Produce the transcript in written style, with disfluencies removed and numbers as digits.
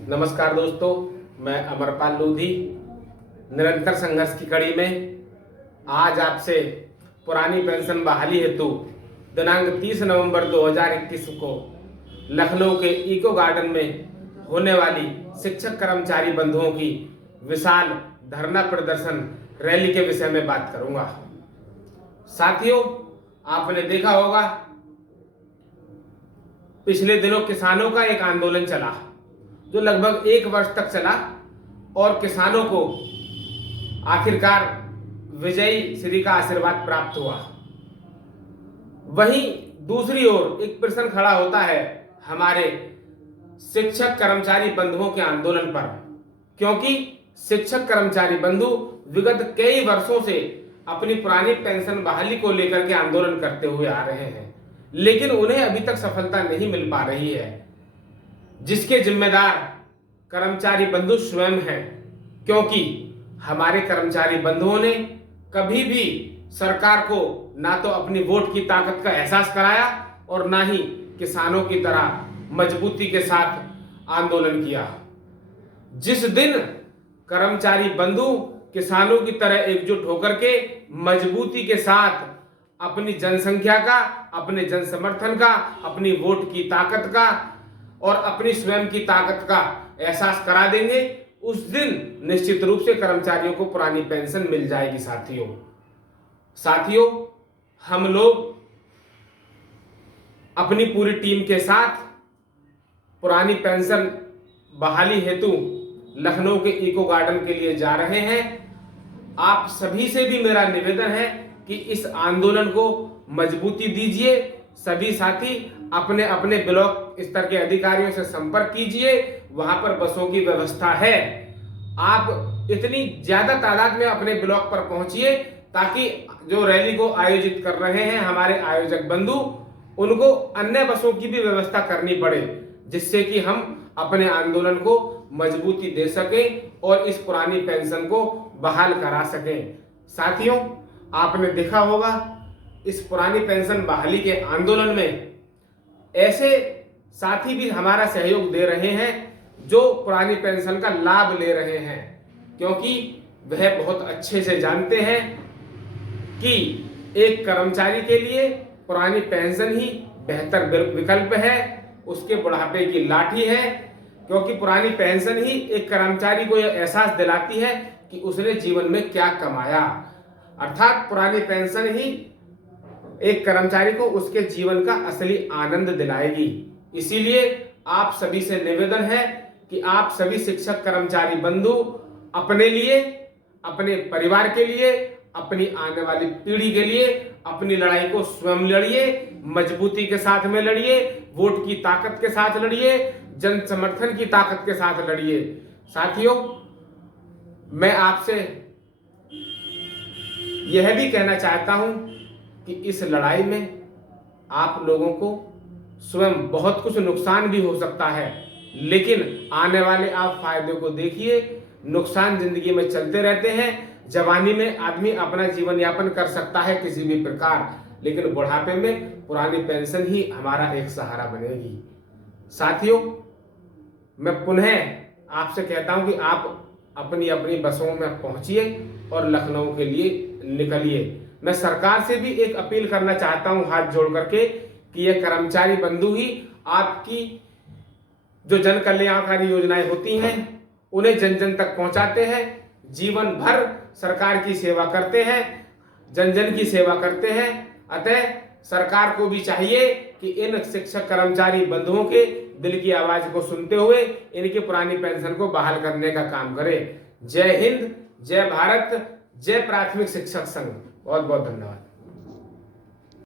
नमस्कार दोस्तों, मैं अमरपाल लोधी। निरंतर संघर्ष की कड़ी में आज आपसे पुरानी पेंशन बहाली हेतु दिनांक 30 नवंबर 2021 को लखनऊ के इको गार्डन में होने वाली शिक्षक कर्मचारी बंधुओं की विशाल धरना प्रदर्शन रैली के विषय में बात करूंगा। साथियों, आपने देखा होगा पिछले दिनों किसानों का एक आंदोलन चला जो लगभग 1 वर्ष तक चला और किसानों को आखिरकार विजयी श्री का आशीर्वाद प्राप्त हुआ। वहीं दूसरी ओर एक प्रश्न खड़ा होता है हमारे शिक्षक कर्मचारी बंधुओं के आंदोलन पर, क्योंकि शिक्षक कर्मचारी बंधु विगत कई वर्षों से अपनी पुरानी पेंशन बहाली को लेकर के आंदोलन करते हुए आ रहे हैं, लेकिन उन्हें अभी तक सफलता नहीं मिल पा रही है, जिसके जिम्मेदार कर्मचारी बंधु स्वयं हैं। क्योंकि हमारे कर्मचारी बंधुओं ने कभी भी सरकार को ना तो अपनी वोट की ताकत का एहसास कराया और ना ही किसानों की तरह मजबूती के साथ आंदोलन किया। जिस दिन कर्मचारी बंधु किसानों की तरह एकजुट होकर के मजबूती के साथ अपनी जनसंख्या का, अपने जनसमर्थन का, अपनी वोट की ताकत का और अपनी स्वयं की ताकत का एहसास करा देंगे, उस दिन निश्चित रूप से कर्मचारियों को पुरानी पेंशन मिल जाएगी। साथियों, हम लोग अपनी पूरी टीम के साथ पुरानी पेंशन बहाली हेतु लखनऊ के इको गार्डन के लिए जा रहे हैं। आप सभी से भी मेरा निवेदन है कि इस आंदोलन को मजबूती दीजिए। सभी साथी अपने अपने ब्लॉक स्तर के अधिकारियों से संपर्क कीजिए, वहां पर बसों की व्यवस्था है। आप इतनी ज्यादा तादाद में अपने ब्लॉक पर पहुंचिए ताकि जो रैली को आयोजित कर रहे हैं हमारे आयोजक बंधु, उनको अन्य बसों की भी व्यवस्था करनी पड़े, जिससे कि हम अपने आंदोलन को मजबूती दे सकें और इस पुरानी पेंशन को बहाल करा सकें। साथियों, आपने देखा होगा इस पुरानी पेंशन बहाली के आंदोलन में ऐसे साथी भी हमारा सहयोग दे रहे हैं जो पुरानी पेंशन का लाभ ले रहे हैं, क्योंकि वह बहुत अच्छे से जानते हैं कि एक कर्मचारी के लिए पुरानी पेंशन ही बेहतर विकल्प है, उसके बुढ़ापे की लाठी है। क्योंकि पुरानी पेंशन ही एक कर्मचारी को यह एहसास दिलाती है कि उसने जीवन में क्या कमाया, अर्थात पुरानी पेंशन ही एक कर्मचारी को उसके जीवन का असली आनंद दिलाएगी। इसीलिए आप सभी से निवेदन है कि आप सभी शिक्षक कर्मचारी बंधु अपने लिए, अपने परिवार के लिए, अपनी आने वाली पीढ़ी के लिए अपनी लड़ाई को स्वयं लड़िए, मजबूती के साथ में लड़िए, वोट की ताकत के साथ लड़िए, जन समर्थन की ताकत के साथ लड़िए। साथियों, मैं आपसे यह भी कहना चाहता हूं कि इस लड़ाई में आप लोगों को स्वयं बहुत कुछ नुकसान भी हो सकता है, लेकिन आने वाले आप फायदे को देखिए। नुकसान जिंदगी में चलते रहते हैं। जवानी में आदमी अपना जीवन यापन कर सकता है किसी भी प्रकार, लेकिन बुढ़ापे में पुरानी पेंशन ही हमारा एक सहारा बनेगी। साथियों, मैं पुनः आपसे कहता हूं कि आप अपनी अपनी बसों में पहुंचिए और लखनऊ के लिए निकलिए। मैं सरकार से भी एक अपील करना चाहता हूं हाथ जोड़ करके कि ये कर्मचारी बंधु ही आपकी जो जन कल्याणकारी योजनाएं होती हैं उन्हें जन जन तक पहुंचाते हैं, जीवन भर सरकार की सेवा करते हैं, जन जन की सेवा करते हैं। अतः सरकार को भी चाहिए कि इन शिक्षक कर्मचारी बंधुओं के दिल की आवाज को सुनते हुए इनकी पुरानी पेंशन को बहाल करने का काम करे। जय हिंद, जय भारत, जय प्राथमिक शिक्षक संघ। बहुत बहुत धन्यवाद।